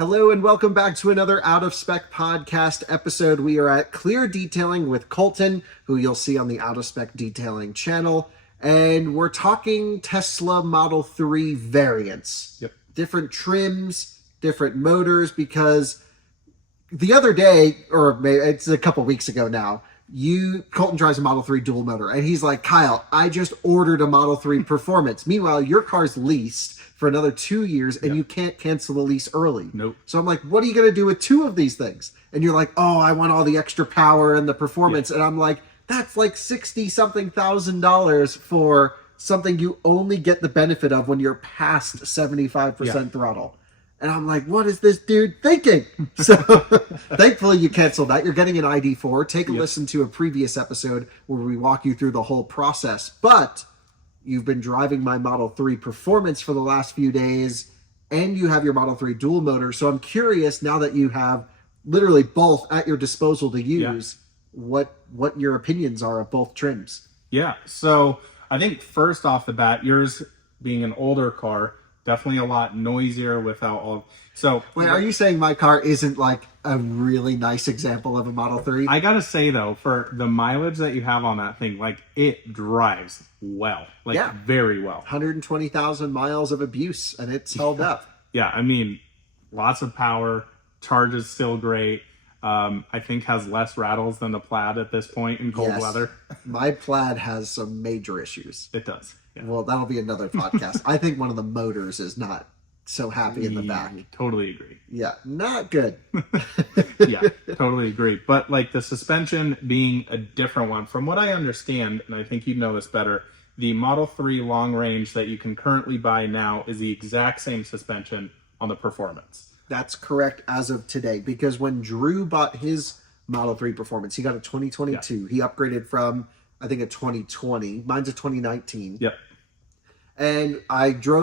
Hello and welcome back to another Out of Spec podcast episode. We are at Clear Detailing with Colton, who you'll see on the Out of Spec Detailing channel. And we're talking Tesla Model 3 variants. Yep. Different trims, different motors, because the other day, or maybe it's a couple weeks ago now, Colton drives a Model 3 dual motor, and he's like, Kyle, I just ordered a Model 3 Performance. Meanwhile, your car's leased for another 2 years, and you can't cancel the lease early. Nope. So I'm like, what are you going to do with two of these things? And you're like, oh, I want all the extra power and the performance. And I'm like, that's like $60-something thousand for something you only get the benefit of when you're past 75% throttle. And I'm like, what is this dude thinking? So thankfully you canceled that. You're getting an ID4. Take a listen to a previous episode where we walk you through the whole process. But you've been driving my Model 3 Performance for the last few days, and you have your Model 3 dual motor. So I'm curious, now that you have literally both at your disposal to use, what your opinions are of both trims. Yeah. So I think first off the bat, yours being an older car, definitely a lot noisier without all. So wait, are you saying my car isn't like a really nice example of a Model 3? I gotta say though, for the mileage that you have on that thing, like it drives well, very well. 120,000 miles of abuse, and it's held up. Yeah, I mean, lots of power, charges still great. I think has less rattles than the Plaid at this point in cold weather. My Plaid has some major issues. It does. Yeah. Well, that'll be another podcast. I think one of the motors is not so happy in the back. Totally agree. Yeah, not good. Yeah, totally agree. But like the suspension being a different one, from what I understand, and I think you'd know this better, the Model 3 long range that you can currently buy now is the exact same suspension on the Performance. That's correct as of today, because when Drew bought his Model 3 Performance, he got a 2022. He upgraded from, I think, a 2020. Mine's a 2019. Yep. And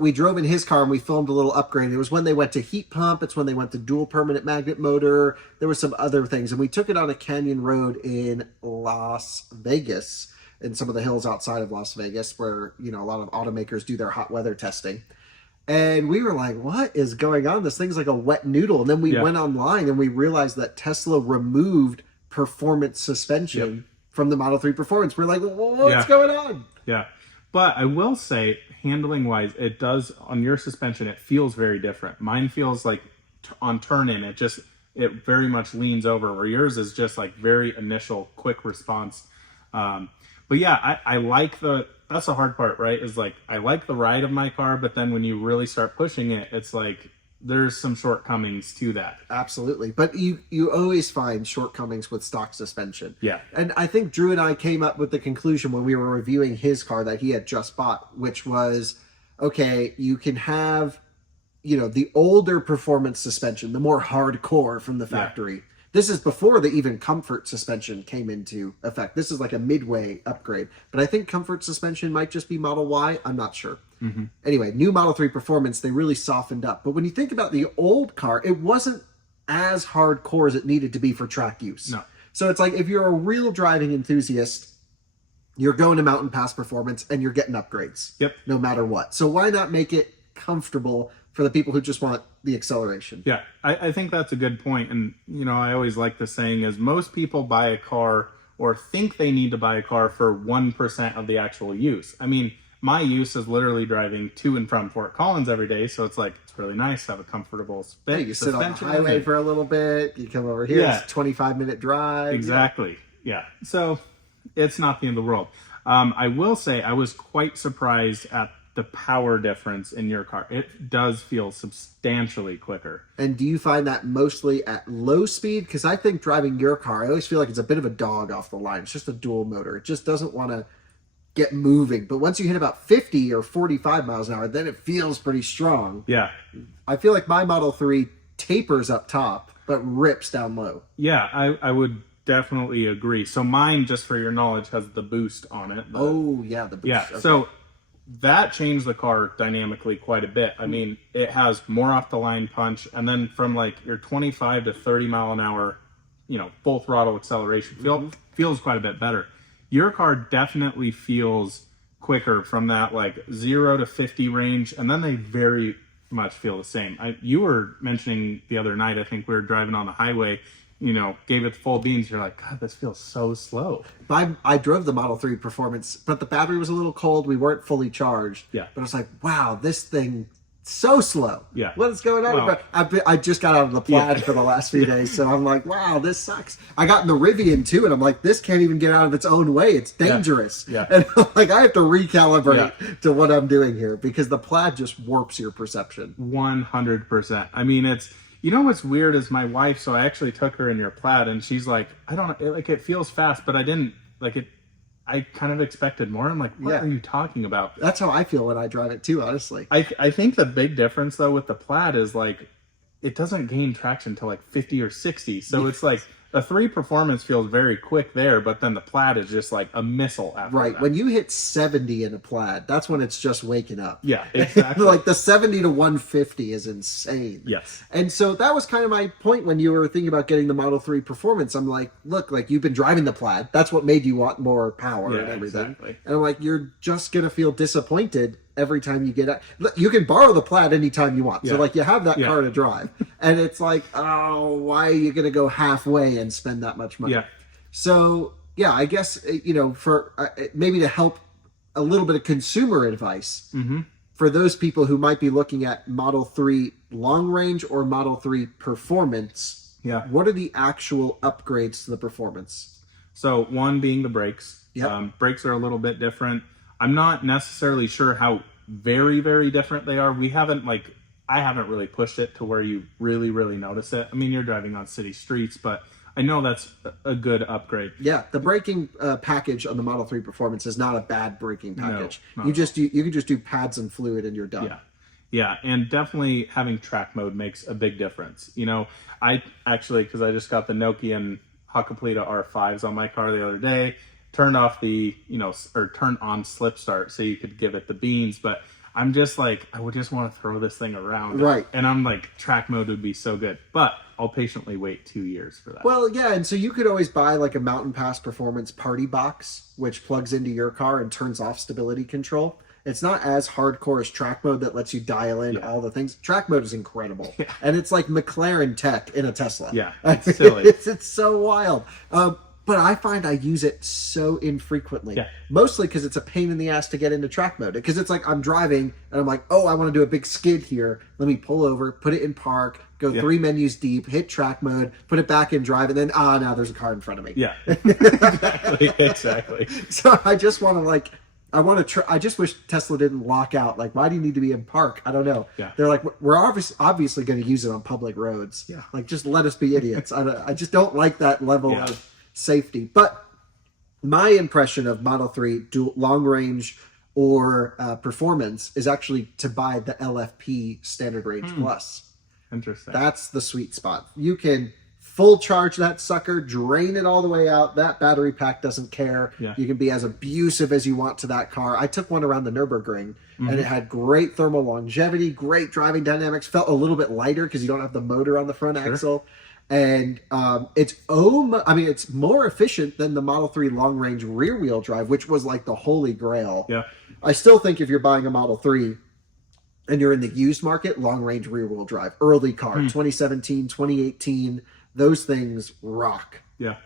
we drove in his car and we filmed a little upgrade. It was when they went to heat pump. It's when they went to dual permanent magnet motor. There were some other things. And we took it on a canyon road in Las Vegas, in some of the hills outside of Las Vegas, where, a lot of automakers do their hot weather testing. And we were like, what is going on? This thing's like a wet noodle. And then we went online and we realized that Tesla removed performance suspension from the Model 3 Performance. We're like, what's going on? Yeah. But I will say, handling wise, it does, on your suspension, it feels very different. Mine feels like on turn-in, it very much leans over, where yours is just like very initial, quick response. But yeah, I like that's the hard part, right? Is like, I like the ride of my car, but then when you really start pushing it, it's like, there's some shortcomings to that. Absolutely. But you always find shortcomings with stock suspension. Yeah. And I think Drew and I came up with the conclusion when we were reviewing his car that he had just bought, which was, okay, you can have, the older performance suspension, the more hardcore from the factory. Yeah. This is before the even comfort suspension came into effect. This is like a midway upgrade. But I think comfort suspension might just be Model Y. I'm not sure. Mm-hmm. Anyway, new Model 3 Performance, they really softened up. But when you think about the old car, it wasn't as hardcore as it needed to be for track use. No. So it's like, if you're a real driving enthusiast, you're going to Mountain Pass Performance and you're getting upgrades. Yep. No matter what. So why not make it comfortable for the people who just want the acceleration? Yeah, I think that's a good point. And, I always like the saying is, most people buy a car or think they need to buy a car for 1% of the actual use. I mean, my use is literally driving to and from Fort Collins every day. So it's like, it's really nice to have a comfortable space. You sit on the highway for a little bit. You come over here. It's a 25-minute drive. Exactly. Yeah. So it's not the end of the world. I will say I was quite surprised at the power difference in your car. It does feel substantially quicker. And do you find that mostly at low speed? Because I think driving your car, I always feel like it's a bit of a dog off the line. It's just a dual motor. It just doesn't want to get moving. But once you hit about 50 or 45 miles an hour, then it feels pretty strong. Yeah. I feel like my Model 3 tapers up top, but rips down low. Yeah, I would definitely agree. So mine, just for your knowledge, has the boost on it. The boost. Yeah, okay. So that changed the car dynamically quite a bit. I mean, it has more off the line punch, and then from like your 25 to 30 mile an hour, full throttle acceleration feels quite a bit better. Your car definitely feels quicker from that like 0 to 50 range, and then they very much feel the same. You were mentioning the other night, I think we were driving on the highway, you know, gave it the full beans. You're like, God, this feels so slow. I drove the Model 3 Performance, but the battery was a little cold. We weren't fully charged. Yeah. But I was like, wow, this thing so slow. Yeah. What is going on? Well, I just got out of the Plaid Yeah. for the last few days, so I'm like, wow, this sucks. I got in the Rivian too, and I'm like, this can't even get out of its own way. It's dangerous. Yeah. And I'm like, I have to recalibrate to what I'm doing here because the Plaid just warps your perception. 100%. I mean, it's, you know what's weird is my wife, so I actually took her in your Plaid, and she's like, I don't know, like, it feels fast, but I didn't, like, it, I kind of expected more. I'm like, what are you talking about? That's how I feel when I drive it too, honestly. I think the big difference, though, with the Plaid is, like, it doesn't gain traction till like 50 or 60. So it's like, the 3 Performance feels very quick there, but then the Plaid is just like a missile after that. When you hit 70 in a Plaid, that's when it's just waking up. Yeah, exactly. Like the 70 to 150 is insane. Yes. And so that was kind of my point when you were thinking about getting the Model 3 Performance. I'm like, look, like you've been driving the Plaid. That's what made you want more power and everything. Exactly. And I'm like, you're just going to feel disappointed every time you get out. You can borrow the Plaid anytime you want. So like you have that car to drive. And it's like, oh, why are you going to go halfway and spend that much money? Yeah. So yeah, I guess, you know, for maybe to help a little bit of consumer advice for those people who might be looking at Model 3 long range or Model 3 Performance. Yeah. What are the actual upgrades to the Performance? So one being the brakes. Yep. Brakes are a little bit different. I'm not necessarily sure how very, very different they are. I haven't really pushed it to where you really, really notice it. I mean, you're driving on city streets, but I know that's a good upgrade. Yeah, the braking package on the Model 3 Performance is not a bad braking package. No, you can just do pads and fluid and you're done. Yeah. Yeah, and definitely having track mode makes a big difference. You know, I actually, because I just got the Nokian Hakkapeliitta R5s on my car the other day, turned off the, or turned on slip start so you could give it the beans, but I'm just like, I would just want to throw this thing around. Right. And I'm like, track mode would be so good, but I'll patiently wait 2 years for that. Well, yeah, and so you could always buy like a Mountain Pass Performance party box, which plugs into your car and turns off stability control. It's not as hardcore as track mode that lets you dial in all the things. Track mode is incredible. Yeah. And it's like McLaren tech in a Tesla. Yeah, it's silly. It's so wild. But I find I use it so infrequently. Yeah. Mostly because it's a pain in the ass to get into track mode. Because it's like I'm driving and I'm like, oh, I want to do a big skid here. Let me pull over, put it in park, go 3 menus deep, hit track mode, put it back in drive, and then, now there's a car in front of me. Yeah, exactly. So I just want to I just wish Tesla didn't lock out. Like, why do you need to be in park? I don't know. Yeah. They're like, we're obviously going to use it on public roads. Yeah. Like, just let us be idiots. I just don't like that level of safety. But my impression of Model 3 long range or Performance is actually to buy the LFP Standard Range Plus. Interesting. That's the sweet spot. You can full charge that sucker, drain it all the way out. That battery pack doesn't care. Yeah. You can be as abusive as you want to that car. I took one around the Nürburgring, and it had great thermal longevity, great driving dynamics, felt a little bit lighter because you don't have the motor on the front axle. And it's more efficient than the Model 3 long-range rear-wheel drive, which was like the holy grail. Yeah. I still think if you're buying a Model 3 and you're in the used market, long-range rear-wheel drive, early car, 2017, 2018, those things rock. Yeah.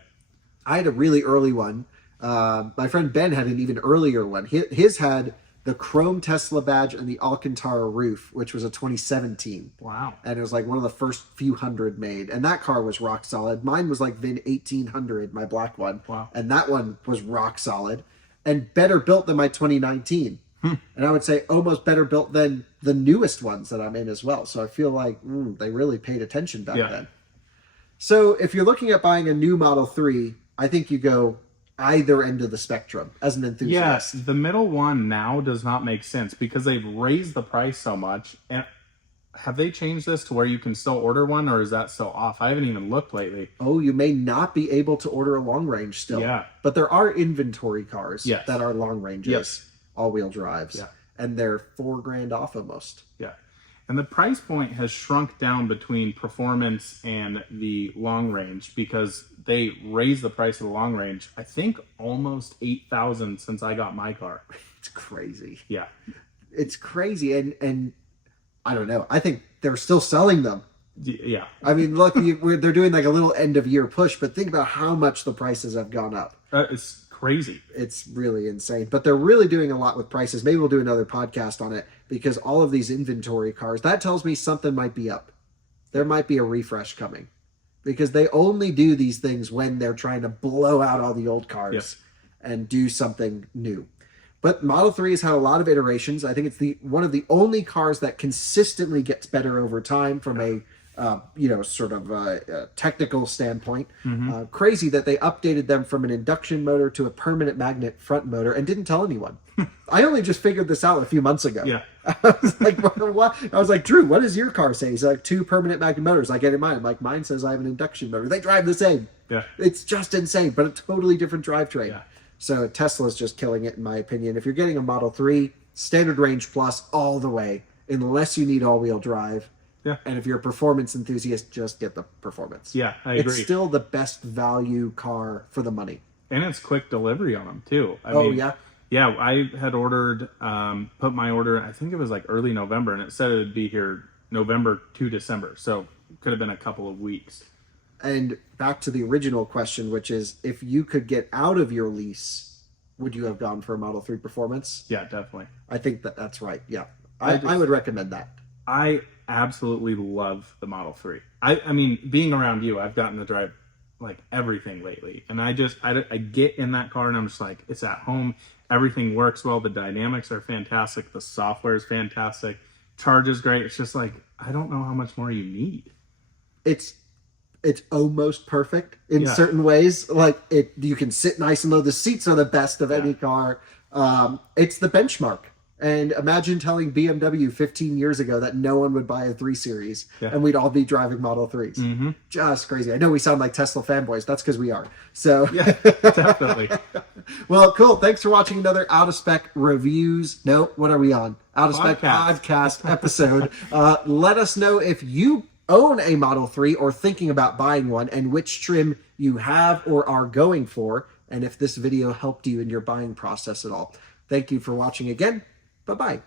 I had a really early one. My friend Ben had an even earlier one. His had the chrome Tesla badge and the Alcantara roof, which was a 2017. Wow. And it was like one of the first few hundred made. And that car was rock solid. Mine was like VIN 1800, my black one. Wow. And that one was rock solid and better built than my 2019. And I would say almost better built than the newest ones that I'm in as well. So I feel like they really paid attention back then. So if you're looking at buying a new Model 3, I think you go either end of the spectrum as an enthusiast. Yes, the middle one now does not make sense because they've raised the price so much. And have they changed this to where you can still order one, or is that still off? I haven't even looked lately. Oh, you may not be able to order a long range still. Yeah. But there are inventory cars that are long ranges, Yes. all-wheel drives. Yeah. And they're $4,000 off almost. Yeah. And the price point has shrunk down between Performance and the long range because they raised the price of the long range, I think almost $8,000 since I got my car. It's crazy. Yeah. It's crazy. And I don't know. I think they're still selling them. Yeah. I mean, look, they're doing like a little end of year push, but think about how much the prices have gone up. It's crazy. It's really insane. But they're really doing a lot with prices. Maybe we'll do another podcast on it because all of these inventory cars, that tells me something might be up. There might be a refresh coming because they only do these things when they're trying to blow out all the old cars and do something new. But Model 3 has had a lot of iterations. I think it's one of the only cars that consistently gets better over time from a sort of a technical standpoint. Crazy that they updated them from an induction motor to a permanent magnet front motor and didn't tell anyone. I only just figured this out a few months ago. Yeah. I was like, what? I was like, Drew, what does your car say? He's like, 2 permanent magnet motors. I get in mine. I'm like, mine says I have an induction motor. They drive the same. Yeah. It's just insane, but a totally different drivetrain. Yeah. So Tesla's just killing it, in my opinion. If you're getting a Model 3, standard range plus all the way, unless you need all-wheel drive. Yeah. And if you're a performance enthusiast, just get the performance. Yeah, I agree. It's still the best value car for the money. And it's quick delivery on them, too. I Oh, mean, yeah? Yeah, I had ordered, put my order, I think it was like early November, and it said it would be here November to December. So it could have been a couple of weeks. And back to the original question, which is, if you could get out of your lease, would you have gone for a Model 3 Performance? Yeah, definitely. I think that's right, yeah. I would recommend that. I absolutely love the Model 3. I mean, being around you, I've gotten to drive like everything lately. And I get in that car and I'm just like, it's at home. Everything works well. The dynamics are fantastic. The software is fantastic. Charge is great. It's just like, I don't know how much more you need. It's almost perfect in certain ways. Like you can sit nice and low. The seats are the best of any car. It's the benchmark. And imagine telling BMW 15 years ago that no one would buy a 3 Series and we'd all be driving Model 3s. Mm-hmm. Just crazy. I know we sound like Tesla fanboys. That's because we are. So yeah, definitely. Well, cool. Thanks for watching another Out of Spec Reviews. No, what are we on? Out of Spec Podcast episode. Let us know if you own a Model 3 or thinking about buying one and which trim you have or are going for, and if this video helped you in your buying process at all. Thank you for watching again. Bye-bye.